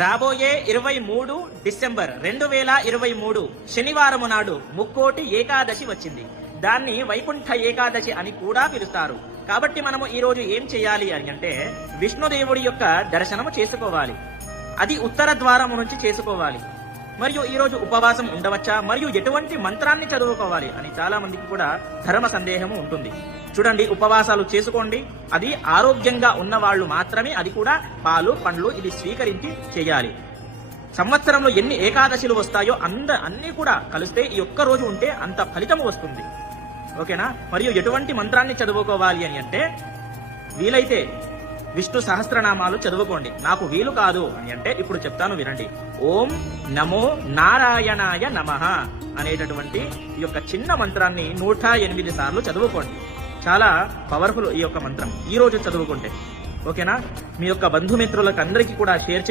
రాబోయే 23 డిసెంబర్ 2023 శనివారం నాడు ముక్కోటి ఏకాదశి వచ్చింది. దాన్ని వైకుంఠ ఏకాదశి అని కూడా పిలుస్తారు. కాబట్టి మనము ఈ రోజు ఏం చేయాలి అని అంటే విష్ణుదేవుడి యొక్క దర్శనము చేసుకోవాలి. అది ఉత్తర ద్వారము నుంచి చేసుకోవాలి. మరియు ఈ రోజు ఉపవాసం ఉండవచ్చా, మరియు ఎటువంటి మంత్రాన్ని చదువుకోవాలి అని చాలా మందికి కూడా ధర్మ సందేహము ఉంటుంది. చూడండి, ఉపవాసాలు చేసుకోండి. అది ఆరోగ్యంగా ఉన్న వాళ్ళు మాత్రమే, అది కూడా పాలు పండ్లు ఇది స్వీకరించి చేయాలి. సంవత్సరంలో ఎన్ని ఏకాదశులు వస్తాయో అన్ని కూడా కలిస్తే ఈ ఒక్క రోజు ఉంటే అంత ఫలితము వస్తుంది. ఓకేనా? మరియు ఎటువంటి మంత్రాన్ని చదువుకోవాలి అని అంటే వీలైతే విష్ణు సహస్రనామాలు చదువుకోండి. నాకు వీలు కాదు అని అంటే ఇప్పుడు చెప్తాను వినండి. ఓం నమో నారాయణాయ నమః అనేటటువంటి ఈ యొక్క చిన్న మంత్రాన్ని 108 సార్లు చదువుకోండి. చాలా పవర్ఫుల్ ఈ యొక్క మంత్రం. ఈ రోజు చదువుకుంటే ఓకేనా? మీ యొక్క బంధుమిత్రులకు అందరికీ కూడా షేర్ చేయండి.